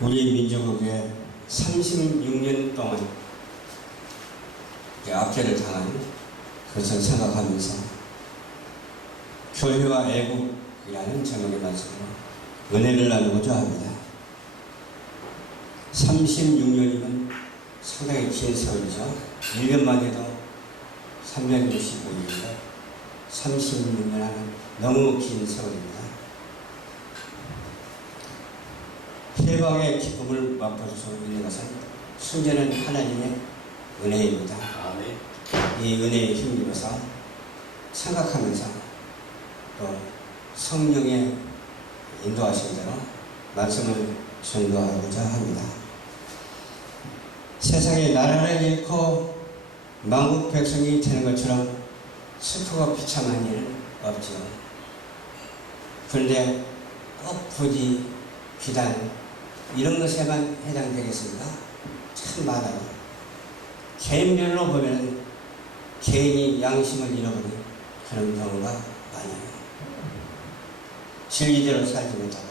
우리 민족에게 36년 동안 압제를 당한 그것을 생각하면서 교회와 애국이라는 제목의 말씀으로 은혜를 나누고자 합니다. 36년이면 상당히 긴 세월이죠. 1년만 해도 365일인데 36년은 너무 긴 세월입니다. 해방의 기쁨을 맛볼 수 있는 것은 순전한 하나님의 은혜입니다. 아멘. 이 은혜에 힘입어서 생각하면서 또 성령의 인도하신 대로 말씀을 전도하고자 합니다. 세상에 나라를 잃고 만국 백성이 되는 것처럼 슬프고 비참한 일은 없죠. 그런데 꼭 부디 비단 이런 것에만 해당되겠습니까? 참 많아요. 개인별로 보면 개인이 양심을 잃어버린 그런 경우가 많아요. 진리대로 살지 못하고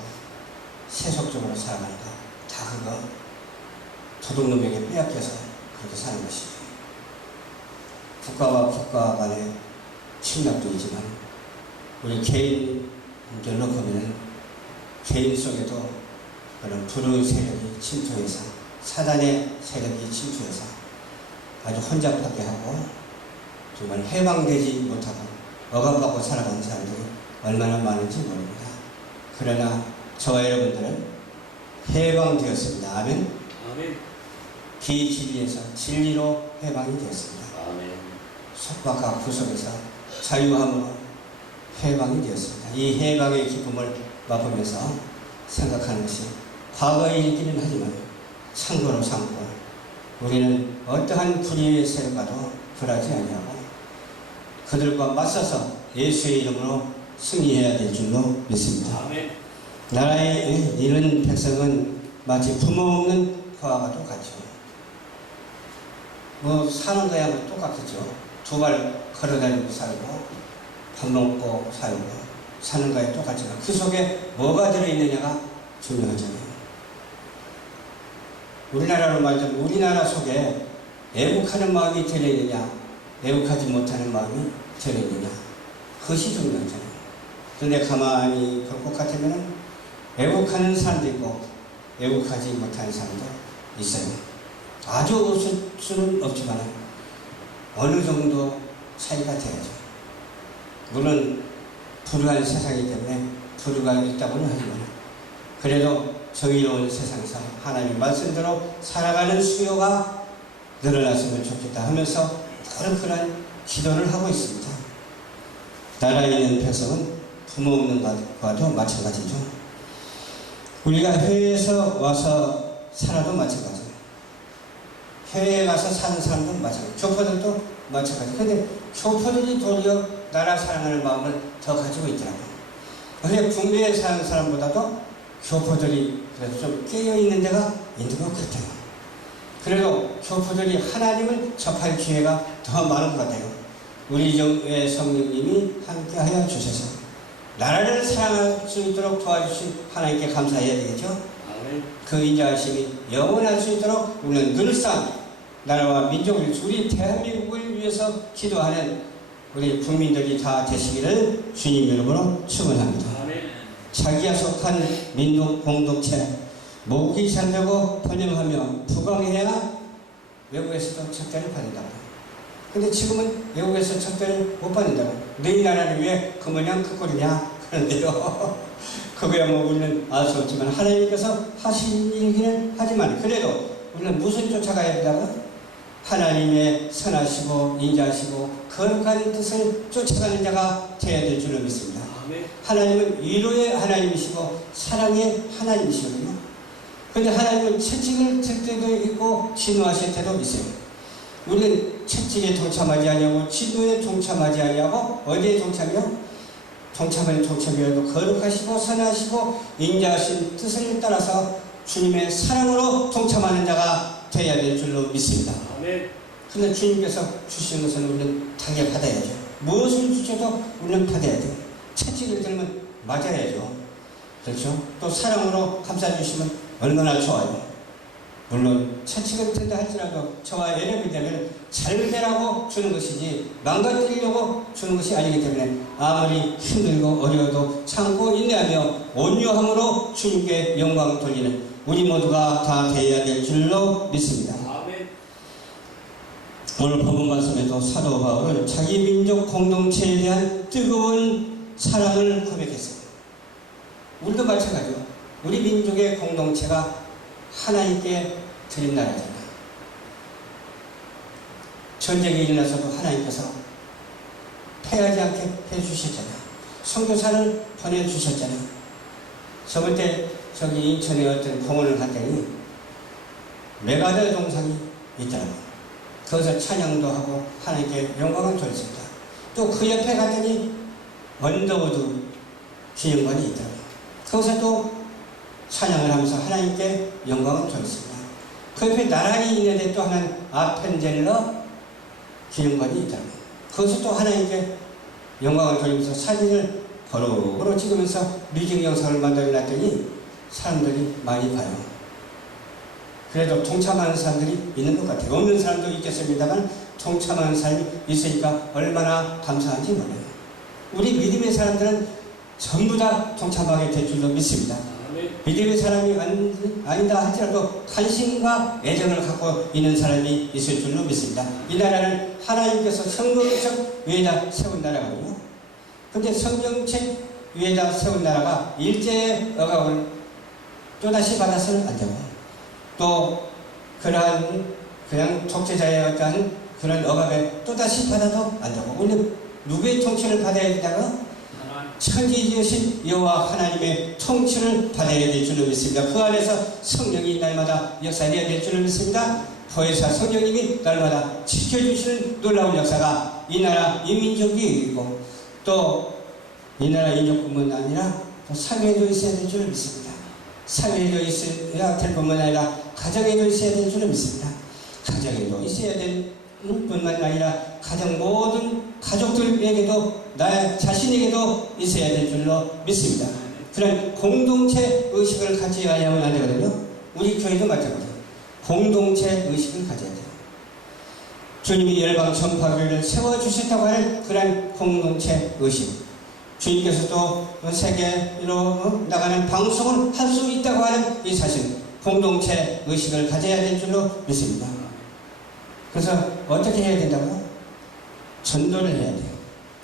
세속적으로 살아가니까 다 그거 도둑놈에게 빼앗겨서 그렇게 사는 것이죠. 국가와 국가 간의 침략도 있지만 우리 개인별로 보면 개인 속에도 그런 불의 세력이 침투해서 사단의 세력이 침투해서 아주 혼잡하게 하고 정말 해방되지 못하고 억압받고 살아가는 사람들이 얼마나 많은지 모릅니다. 그러나 저와 여러분들은 해방되었습니다. 아멘. 아멘. 비진리에서 진리로 해방이 되었습니다. 아멘. 속박과 구속에서 자유함으로 해방이 되었습니다. 이 해방의 기쁨을 맛보면서 생각하는 것이 과거의 일이기는 하지만 참고로 삼고 우리는 어떠한 불의의 세력과도 굴하지 아니하고 그들과 맞서서 예수의 이름으로 승리해야 될 줄로 믿습니다. 아멘. 나라에 이른 백성은 마치 부모 없는 거와 똑같죠. 뭐 사는 거야 뭐 똑같겠죠. 두 발 걸어다니고 살고 밥 먹고 살고 사는 거에 똑같지만 그 속에 뭐가 들어있느냐가 중요하잖아요. 우리나라로 말하자면 우리나라 속에 애국하는 마음이 들어있느냐 애국하지 못하는 마음이 들어있느냐 그것이 중요하잖아요. 그런데 가만히 볼 것 같으면 애국하는 사람도 있고 애국하지 못하는 사람도 있어요. 아주 없을 수는 없지만 어느 정도 차이가 돼야죠. 물론 불우한 세상이기 때문에 불우가 있다고는 하지만 그래도 정의로운 세상에서 하나님 말씀대로 살아가는 수요가 늘어났으면 좋겠다 하면서 그런 기도를 하고 있습니다. 나라에 있는 백성은 부모 없는 것과도 마찬가지죠. 우리가 해외에서 와서 살아도 마찬가지예요. 해외에 가서 사는 사람도 마찬가지예요. 교포들도 마찬가지예요. 그런데 교포들이 도리어 나라 사랑하는 마음을 더 가지고 있더라고요. 그런데 국내에 사는 사람보다도 교포들이 그래도 좀 깨어있는 데가 있는 것 같아요. 그래도 교포들이 하나님을 접할 기회가 더 많은 것 같아요. 우리 교회 성령님이 함께하여 주셔서 나라를 사랑할 수 있도록 도와주신 하나님께 감사해야 되겠죠. 아멘. 그 인자하심이 영원할 수 있도록 우리는 늘상 나라와 민족을 우리 대한민국을 위해서 기도하는 우리 국민들이 다 되시기를 주님 이름으로 축원합니다. 아멘. 자기가 속한 민족 공동체 목이 잠자고 번영하며 부강해야 외국에서도 척대를 받는다고. 근데 지금은 외국에서 척대를 못 받는다고. 너희 나라를 왜 그 모양 그 꼴이냐 그런데요. 그거야 뭐 우리는 알 수 없지만 하나님께서 하신 일이기는 하지만 그래도 우리는 무슨 쫓아가야 된다고? 하나님의 선하시고 인자하시고 거룩한 뜻을 쫓아가는 자가 되어야 될 줄로 믿습니다. 아멘. 하나님은 위로의 하나님이시고 사랑의 하나님이시거든요. 그런데 하나님은 채찍을 들 때도 있고 진노하실 때도 있어요. 우리는 채찍에 동참하지 아니하고 진노에 동참하지 아니하고 어디에 동참이요? 동참하는 동참이라도 거룩하시고 선하시고 인자하신 뜻을 따라서 주님의 사랑으로 동참하는 자가 되어야 될 줄로 믿습니다. 아멘. 그런데 주님께서 주시는 것은 우리는 당연히 받아야죠. 무엇을 주셔도 우리는 받아야 돼요. 채찍을 들면 맞아야죠. 그렇죠? 또 사랑으로 감싸주시면 얼마나 좋아요. 물론 처치가 된다 할지라도 저와 연합이 되면 잘 되라고 주는 것이지 망가뜨리려고 주는 것이 아니기 때문에 아무리 힘들고 어려워도 참고 인내하며 온유함으로 주님께 영광 돌리는 우리 모두가 다 되어야 될 줄로 믿습니다. 오늘 본문 말씀에도 사도 바울은 자기 민족 공동체에 대한 뜨거운 사랑을 고백했습니다. 우리도 마찬가지로 우리 민족의 공동체가 하나님께 드린 나라잖아. 전쟁이 일어나서도 하나님께서 패하지 않게 해주셨잖아. 선교사를 보내주셨잖아. 저번 때 저기 인천에 어떤 공원을 갔더니 메가더 동상이 있더라고. 거기서 찬양도 하고 하나님께 영광을 돌렸습니다. 또 그 옆에 갔더니 언더우드 기념관이 있더라고. 거기서 또 찬양을 하면서 하나님께 영광을 돌렸습니다. 그 옆에 나란히 있는데 또 하나는 아펜젤러 기념관이 있더라고. 거기서 또 하나님께 영광을 돌리면서 사진을 거룩으로 찍으면서 뮤직 영상을 만들어놨더니 사람들이 많이 봐요. 그래도 동참하는 사람들이 있는 것 같아요. 없는 사람도 있겠습니다만 동참하는 사람이 있으니까 얼마나 감사한지 몰라요. 우리 믿음의 사람들은 전부 다 동참하게 될 줄로 믿습니다. 믿음의 사람이 아니다 할지라도 관심과 애정을 갖고 있는 사람이 있을 줄로 믿습니다. 이 나라는 하나님께서 성경책 위에다 세운 나라거든요. 근데 성경책 위에다 세운 나라가 일제의 억압을 또다시 받아서는 안 되고 또 그러한 그냥 독재자의 어떤 그런 억압에 또다시 받아도 안 되고 우리는 누구의 통치를 받아야 된다고? 천지지으신 여호와 하나님의 통치를 받아야 될 줄로 믿습니다. 그 안에서 성령이 날마다 역사해야 될 줄로 믿습니다. 보혜사 성령님이 날마다 지켜주시는 놀라운 역사가 이 나라 이 민족이고 또 이 나라 인족뿐만 아니라 또 사회에도 있어야 될 줄로 믿습니다. 사회에도 있어야 될 뿐만 아니라 가정에도 있어야 될 줄로 믿습니다. 가정에도 있어야 될 뿐만 아니라 가정 모든 가족들에게도 나 자신에게도 있어야 될 줄로 믿습니다. 그런 공동체 의식을 가져야만 안 되거든요. 우리 교회도 마찬가지예요. 공동체 의식을 가져야 돼요. 주님이 열방 전파교회를 세워주셨다고 하는 그런 공동체 의식. 주님께서도 세계로 나가는 방송을 할 수 있다고 하는 이 사실, 공동체 의식을 가져야 될 줄로 믿습니다. 그래서 어떻게 해야 된다고? 전도를 해야 돼요.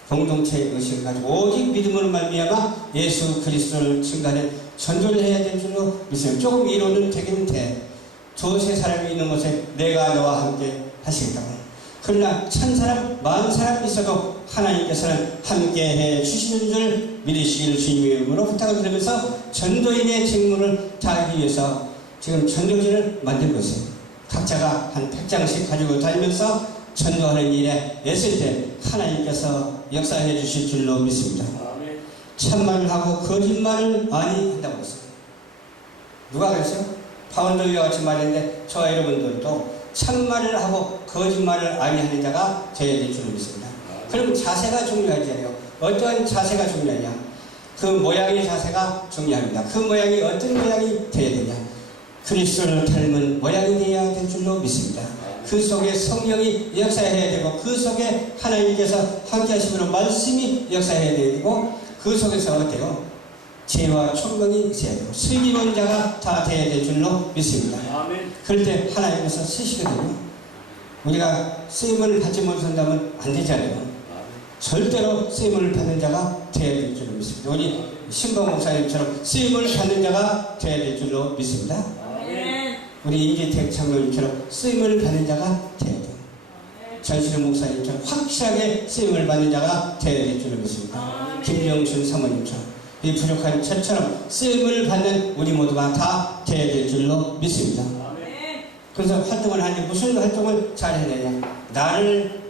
공동체 의식을 가지고 오직 믿음으로 말미암아 예수 그리스도를 증거하는 전도를 해야 될 줄로 믿습니다. 조금 이론은 되긴 돼. 두세 사람이 있는 곳에 내가 너와 함께 하시겠다고. 그러나 1000사람, 10,000사람 있어도 하나님께서는 함께해 주시는 줄 믿으시기를 주님의 이름으로 부탁을 드리면서 전도인의 직무를 다하기 위해서 지금 전도지를 만들고 있어요. 각자가 한 100장씩 가지고 다니면서 전도하는 일에 애쓸 때 하나님께서 역사해 주실 줄로 믿습니다. 참말을 하고 거짓말을 많이 한다고 했어요. 누가 그랬어요? 바울도와 같이 말했는데 저와 여러분들도 참말을 하고 거짓말을 많이 하는 자가 되어야 될 줄로 믿습니다. 그럼 자세가 중요하잖아요. 어떠한 자세가 중요하냐? 그 모양의 자세가 중요합니다. 그 모양이 어떤 모양이 되어야 되냐? 그리스도를 닮은 모양이 되어야 될 줄로 믿습니다. 그 속에 성령이 역사해야 되고 그 속에 하나님께서 함께하심으로 말씀이 역사해야 되고 그 속에서 어때요? 지혜와 총명이 있어야 되고 슬기론자가 다 되어야 될 줄로 믿습니다. 아멘. 그럴 때 하나님께서 쓰시거든요. 우리가 쓰임을 받지 못한다면 안 되잖아요. 아멘. 절대로 쓰임을 받는 자가 되어야 될 줄로 믿습니다. 우리 신방 목사님처럼 쓰임을 받는 자가 되어야 될 줄로 믿습니다. 아멘. 우리 이기택 장로님처럼 쓰임을 받는 자가 되어야 돼요. 전신우 목사님처럼 확실하게 쓰임을 받는 자가 되어야 될 줄로 믿습니다. 아멘. 김영순 사모님처럼 이 부족한 처처럼 쓰임을 받는 우리 모두가 다 되어야 될 줄로 믿습니다. 그래서 활동을 하니 무슨 활동을 잘 해야 되냐? 나를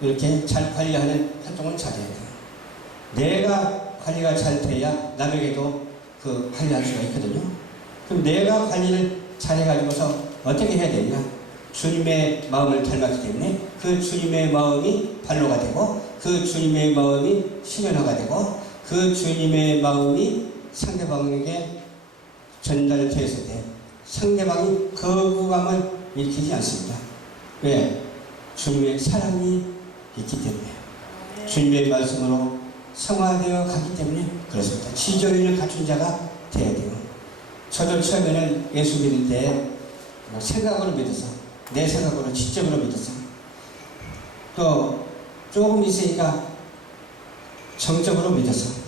이렇게 잘 관리하는 활동을 잘 해야 돼요. 내가 관리가 잘 돼야 남에게도 그 관리할 수가 있거든요. 그럼 내가 관리를 잘 해가지고서 어떻게 해야 되냐? 주님의 마음을 닮았기 때문에 그 주님의 마음이 발로가 되고 그 주님의 마음이 실현화가 되고 그 주님의 마음이 상대방에게 전달되었을 때 상대방이 거부감을 일으키지 않습니다. 왜? 주님의 사랑이 있기 때문에, 주님의 말씀으로 성화되어 가기 때문에 그렇습니다. 지정인을 갖춘 자가 돼야 돼요. 저도 처음에는 예수 믿을 때 생각으로 믿어서, 내 생각으로 지적으로 믿어서, 또 조금 있으니까 정적으로 믿어서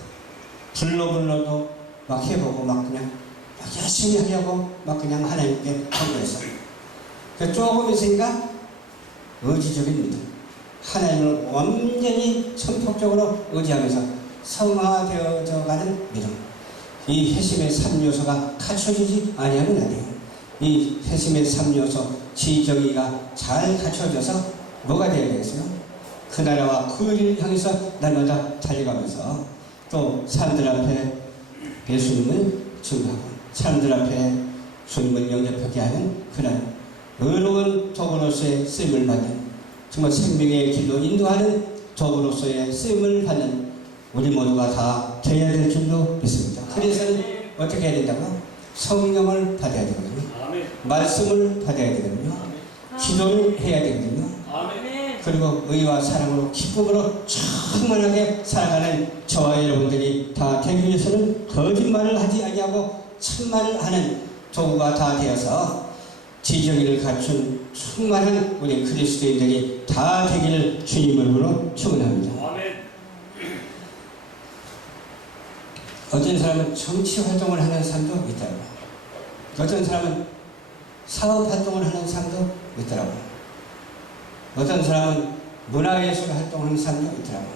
불러도 막 해보고 막 그냥 막 열심히 하려고 막 그냥 하나님께 헌금해서, 조금 있으니까 의지적인 믿음, 하나님을 완전히 전폭적으로 의지하면서 성화되어져 가는 믿음, 이 회심의 3요소가 갖춰지지 아니하면 안 돼요. 이 회심의 3요소 지정의가 잘 갖춰져서 뭐가 되어야 되겠어요? 그 나라와 그 일을 향해서 날마다 달려가면서 또 사람들 앞에 예수님을 증거하고 사람들 앞에 주님을 영접하게 하는 그런 의로운 도구로서의 쓰임을 받는, 정말 생명의 길로 인도하는 도구로서의 쓰임을 받는 우리 모두가 다 되어야 될 줄로 믿습니다. 그래서는 어떻게 해야 된다고? 성령을 받아야 되거든요. 말씀을 받아야 되거든요. 기도를 해야 되거든요. 그리고 의와 사랑으로 기쁨으로 충만하게 살아가는 저와 여러분들이 다 되기 위해서는 거짓말을 하지 아니하고 참말을 하는 도구가 다 되어서 지정의를 갖춘 충만한 우리 그리스도인들이 다 되기를 주님으로 축원합니다. 어떤 사람은 정치 활동을 하는 사람도 있더라고요. 어떤 사람은 사업 활동을 하는 사람도 있더라고요. 어떤 사람은 문화예술 활동하는 사람도 있더라고요.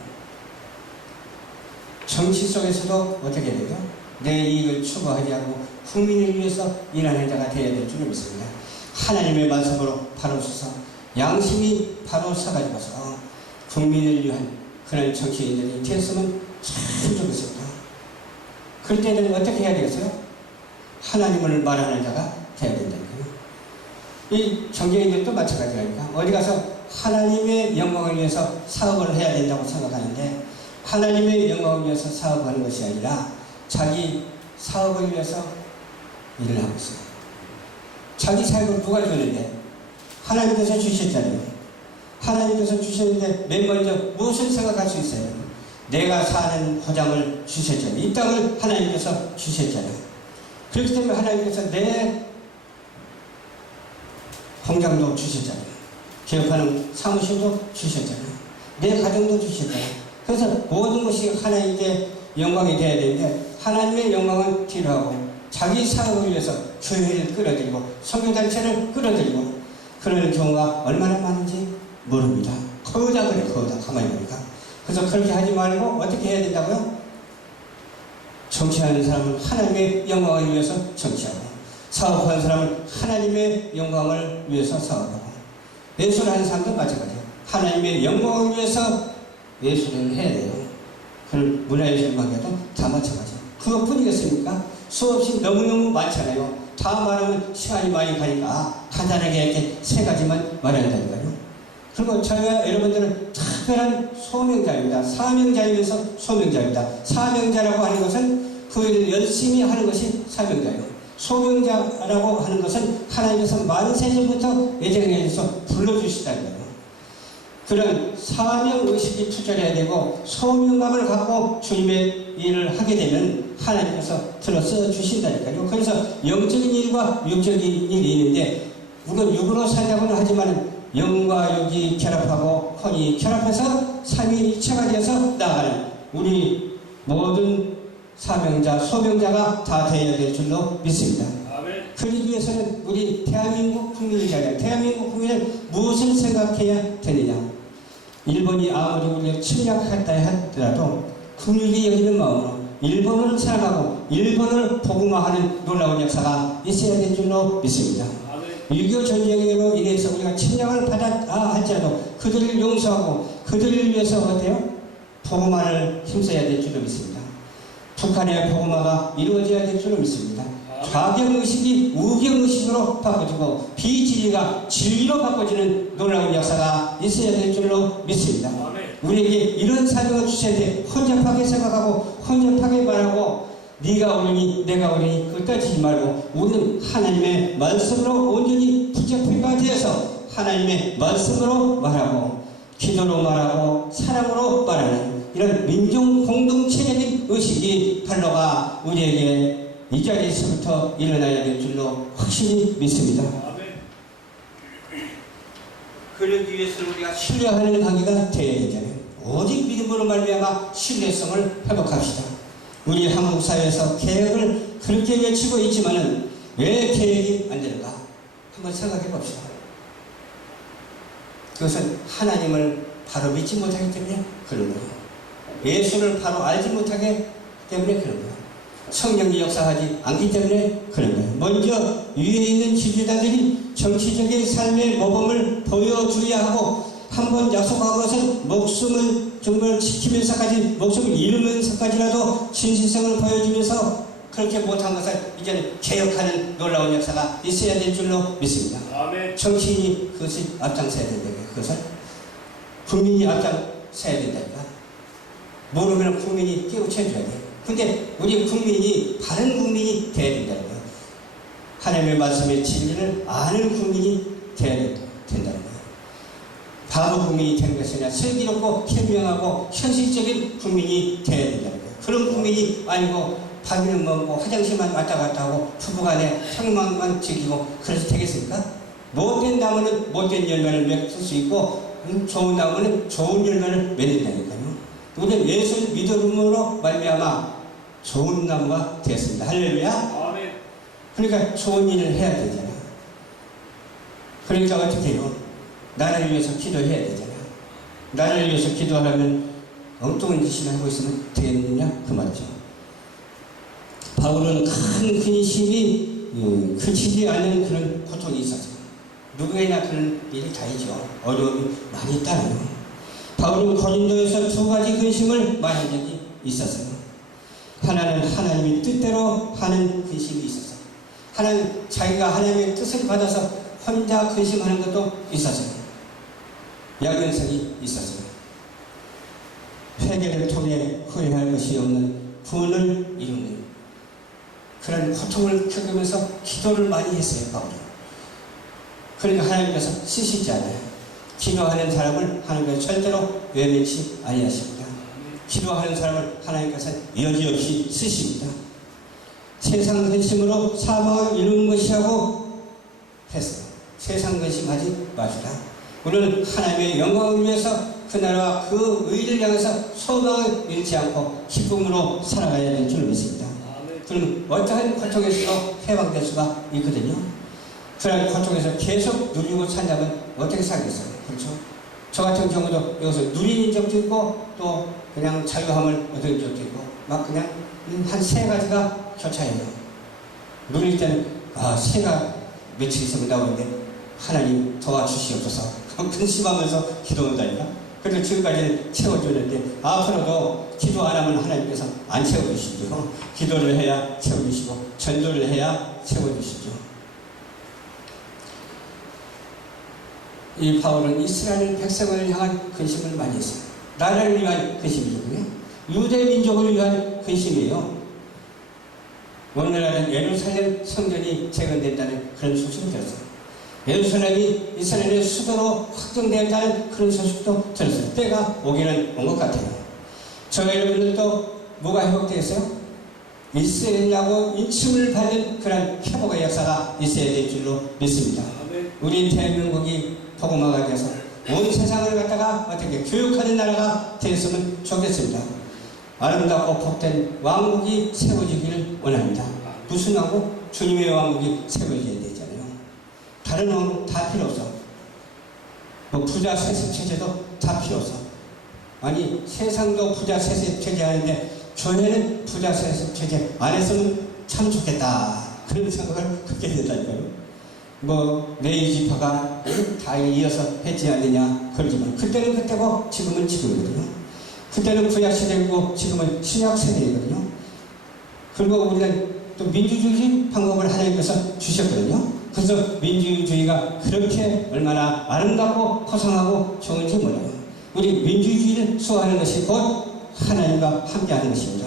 정치 속에서도 어떻게 되죠? 내 이익을 추구하지 않고 국민을 위해서 일하는 자가 되어야 될 줄을 믿습니다. 하나님의 말씀으로 바로 서서 양심이 바로 서가지고서 국민을 위한 그런 정치인들이 되었으면 참 좋겠습니다. 그럴 때는 어떻게 해야 되겠어요? 하나님을 말하는 자가 되어야 된다니까요. 이 정치인들도 마찬가지라니까. 어디 가서 하나님의 영광을 위해서 사업을 해야 된다고 생각하는데 하나님의 영광을 위해서 사업하는 것이 아니라 자기 사업을 위해서 일을 하고 있어요. 자기 사역을 누가 주는데? 하나님께서 주셨잖아요. 하나님께서 주셨는데 맨 먼저 무엇을 생각할 수 있어요? 내가 사는 고장을 주셨잖아요. 이 땅을 하나님께서 주셨잖아요. 그렇기 때문에 하나님께서 내 공장도 주셨잖아요. 기업하는 사무실도 주셨잖아요. 내 가정도 주셨잖아요. 그래서 모든 것이 하나님께 영광이 되어야 되는데 하나님의 영광은 필요하고 자기 사업을 위해서 교회를 끌어들이고 선교단체를 끌어들이고 그러는 경우가 얼마나 많은지 모릅니다. 거다 그래, 거다. 가만히 보니까. 그래서 그렇게 하지 말고 어떻게 해야 된다고요? 정치하는 사람은 하나님의 영광을 위해서 정치하고 사업하는 사람은 하나님의 영광을 위해서 사업하고 예술하는 사람도 마찬가지예요. 하나님의 영광을 위해서 예술을 해야 돼요. 그 문화예술관계도 다 마찬가지예요. 그것뿐이겠습니까? 수없이 너무너무 많잖아요. 다 말하면 시간이 많이 가니까 간단하게 이렇게 세 가지만 말한다니까요. 그리고 저희가 여러분들은 특별한 소명자입니다. 사명자이면서 소명자입니다. 사명자라고 하는 것은 그 일을 열심히 하는 것이 사명자예요. 소명자라고 하는 것은 하나님께서 만세전부터 예정해서 불러주시다는 거예요. 그런 사명의식이 투철해야 되고 소명감을 갖고 주님의 일을 하게 되면 하나님께서 들어서 주신다니까요. 그래서 영적인 일과 육적인 일이 있는데 우리가 육으로 산다고는 하지만 영과 육이 결합하고 혼이 결합해서 삼위일체가 되어서 나아가는 우리 모든 사명자, 소명자가 다 되어야 될 줄로 믿습니다. 그러기 위해서는 우리 대한민국 국민이잖아요. 대한민국 국민은 무엇을 생각해야 되느냐? 일본이 아무리 우리를 침략했다 하더라도 국민이 여기는 마음으로 일본을 사랑하고 일본을 복음화하는 놀라운 역사가 있어야 될 줄로 믿습니다. 6.25 전쟁으로 인해서 우리가 침략을 받았다 할지라도 그들을 용서하고 그들을 위해서 어때요? 복음화를 힘써야 될 줄로 믿습니다. 북한의 복음화가 이루어져야 될 줄로 믿습니다. 좌경의식이 우경의식으로 바꿔지고 비진리가 진리로 바꿔지는 놀라운 역사가 있어야 될 줄로 믿습니다. 우리에게 이런 사명을 주셔야 돼. 혼잡하게 생각하고 혼잡하게 말하고 네가 옳으니 내가 옳으니 그걸 따지지 말고 우리는 하나님의 말씀으로 온전히 부적표가 되어서 하나님의 말씀으로 말하고 기도로 말하고 사랑으로 말하는 이런 민족 공동체적인 의식이 발로가 우리에게 이 자리에서부터 일어나야 될 줄로 확실히 믿습니다. 그러기 위해서는 우리가 신뢰하는 관계가 되어야 되잖아요. 오직 믿음으로 말미암아 신뢰성을 회복합시다. 우리 한국 사회에서 개혁을 그렇게 외치고 있지만은 왜 개혁이 안 되는가? 한번 생각해 봅시다. 그것은 하나님을 바로 믿지 못하기 때문에 그런 거예요. 예수를 바로 알지 못하기 때문에 그런 거예요. 성령이 역사하지 않기 때문에 그런 거예요. 먼저 위에 있는 지도자들이 정치적인 삶의 모범을 보여줘야 하고 한번 약속한 것은 목숨을 정말 지키면서까지 목숨을 잃으면서까지라도 진실성을 보여주면서 그렇게 못한 것을 이제는 개혁하는 놀라운 역사가 있어야 될 줄로 믿습니다. 아멘. 정치인이 그것을 앞장서야 된다니까. 그것을 국민이 앞장서야 된다니까. 모르면 국민이 깨우쳐줘야 돼. 근데 우리 국민이 바른 국민이 돼야 된다는 거예요. 하나님의 말씀의 진리를 아는 국민이 돼야 된다는 거예요. 바보 국민이 되는 것이 아니라 슬기롭고 현명하고 현실적인 국민이 돼야 된다는 거예요. 그런 국민이 아니고 밥이는 먹고 화장실만 왔다 갔다 하고 부부간에 상망만 지키고 그래서 되겠습니까? 못된 나무는 못된 열매를 맺을 수 있고 좋은 나무는 좋은 열매를 맺는다니까요. 우리는 예수를 믿음으로 말미암아 좋은 나무가 되었습니다. 할렐루야. 아멘. 그러니까 좋은 일을 해야 되잖아. 그러니까 어떻게 해요? 나라를 위해서 기도해야 되잖아. 나라를 위해서 기도하려면 엉뚱한 짓이나 하고 있으면 되겠느냐? 그 말이죠. 바울은 큰 근심이 그치지 않는 그런 고통이 있었어요. 누구에나 그런 일이 다 있죠. 어려움이 많이 있다요. 바울은 고린도에서 두 가지 근심을 많이 한 적이 있었어요. 하나는 하나님의 뜻대로 하는 근심이 있었어요. 하나는 자기가 하나님의 뜻을 받아서 혼자 근심하는 것도 있었어요. 야근성이 있었어요. 회개를 통해 후회할 것이 없는 구원을 이루는 그런 고통을 겪으면서 기도를 많이 했어요. 바울이. 그러니까 하나님께서 쓰시지 않아요. 기도하는 사람을 하나님께서 절대로 외면치 아니하십니다. 기도하는 사람을 하나님께서 여지없이 쓰십니다. 세상 근심으로 사망을 이루는 것이라고 했어요. 세상 근심하지 마시라. 우리는 하나님의 영광을 위해서 그 나라와 그 의를 향해서 소망을 잃지 않고 기쁨으로 살아가야 될 줄 믿습니다. 그럼 어떠한 고통에서 해방될 수가 있거든요. 그런 고통에서 계속 누리고 산다면 어떻게 살겠어요? 그렇죠? 저 같은 경우도 여기서 누리는 적도 있고 또 그냥 자유함을 얻은 적도 있고 막 그냥 한 세 가지가 교차해요. 누릴 때는 새가 며칠 있으면 나오는데 하나님 도와주시옵소서 근심하면서 기도한다니까. 그래서 지금까지는 채워줬는데 앞으로도 기도 안 하면 하나님께서 안 채워주시죠. 기도를 해야 채워주시고 전도를 해야 채워주시죠. 이 바울은 이스라엘 백성을 향한 근심을 많이 했어요. 나라를 위한 근심이거든요. 유대 민족을 위한 근심이에요. 오늘날은 예루살렘 성전이 재건된다는 그런 소식을 들었어요. 예루살렘이 이스라엘의 수도로 확정된다는 그런 소식도 들었어요. 때가 오기는 온 것 같아요. 저 여러분들도 뭐가 회복되겠어요? 이스라엘하고 인침을 받는 그런 회복의 역사가 있어야 될 줄로 믿습니다. 우리 대한민국이 복음화가 돼서 온 세상을 갖다가 어떻게 교육하는 나라가 되었으면 좋겠습니다. 아름답고 복된 왕국이 세워지기를 원합니다. 무슨 왕국? 주님의 왕국이 세워져야 되잖아요. 다른 왕국 다 필요 없어. 뭐 부자 세습 체제도 다 필요 없어. 아니 세상도 부자 세습 체제 하는데 교회는 부자 세습 체제 안 했으면 참 좋겠다. 그런 생각을 갖게 된다니까요. 뭐 레이지파가 다 이어서 했지 않느냐 그러지만 그때는 그때고 지금은 지금이거든요. 그때는 구약 시대이고 지금은 신약 세대이거든요. 그리고 우리는 또 민주주의 방법을 하나님께서 주셨거든요. 그래서 민주주의가 그렇게 얼마나 아름답고 허상하고 좋은지 몰라요. 우리 민주주의를 수호하는 것이 곧 하나님과 함께하는 것입니다.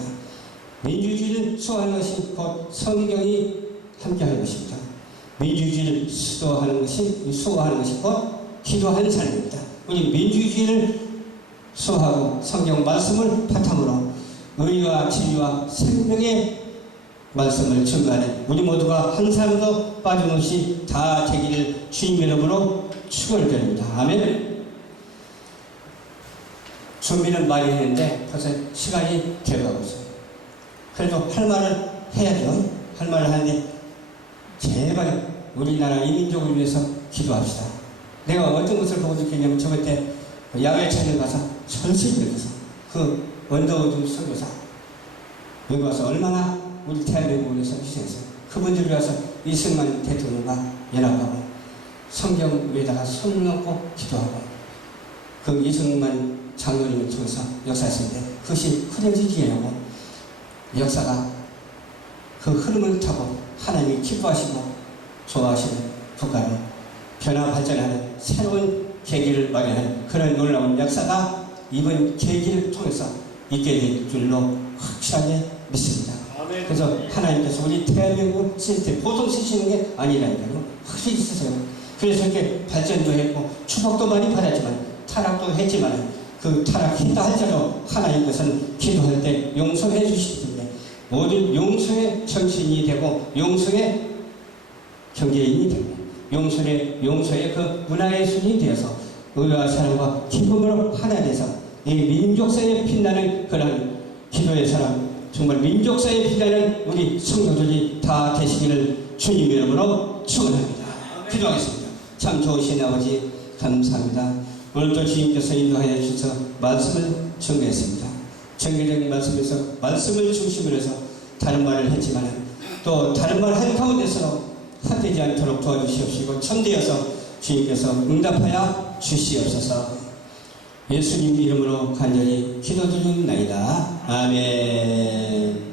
민주주의를 수호하는 것이 곧 성경이 함께하는 것입니다. 민주주의를 수호하는 것이 곧 기도하는 삶입니다. 우리 민주주의를 수호하고 성경 말씀을 바탕으로 의와 진리와 생명의 말씀을 증거하는 우리 모두가 한 사람도 빠짐없이 다 되기를 주님 이름으로 축원드립니다. 아멘. 준비는 많이 했는데 벌써 시간이 되어가고 있어요. 그래도 할 말을 해야죠. 할 말을 하는데 제발 우리나라 이민족을 위해서 기도합시다. 내가 어떤 것을 보고 느끼냐면 저번 때 야외찬을 가서 전시를 해서 그 원더우드 선교사 여기 와서 얼마나 우리 대한민국을 위해서 희생했어요. 그분들을 위해서 이승만 대통령과 연합하고 성경 위에다가 손을 얹고 기도하고 그 이승만 장로님을 통해서 역사했는데 그것이 흐려지지 않고 역사가 그 흐름을 타고 하나님이 기뻐하시고 좋아하시는 국가를 변화 발전하는 새로운 계기를 마련한 그런 놀라운 역사가 이번 계기를 통해서 있게 될 줄로 확실하게 믿습니다. 그래서 하나님께서 우리 대한민국 시스템 보통 쓰시는 게 아니라니까요. 확실히 쓰세요. 그래서 이렇게 발전도 했고 축복도 많이 받았지만 타락도 했지만 그 타락했다 할지라도 하나님께서는 기도할 때 용서해 주시기 때문에 모든 용서의 정신이 되고 용서의 경제인이 되고 용서의 그 문화의 순이 되어서 의와 사랑과 기쁨으로 하나 돼서 이 민족사에 빛나는 그런 기도의 사람 정말 민족사에 빛나는 우리 성도들이 다 되시기를 주님 이름으로 축원합니다. 기도하겠습니다. 참 좋으신 아버지 감사합니다. 오늘도 주님께서 인도하여 주셔서 말씀을 전개했습니다. 전개적인 말씀에서 말씀을 중심으로 해서 다른 말을 했지만 또 다른 말 한 가운데서 헛되지 않도록 도와주시옵시고 참되어서 주님께서 응답하여 주시옵소서. 예수님 이름으로 간절히 기도드립니다. 아멘.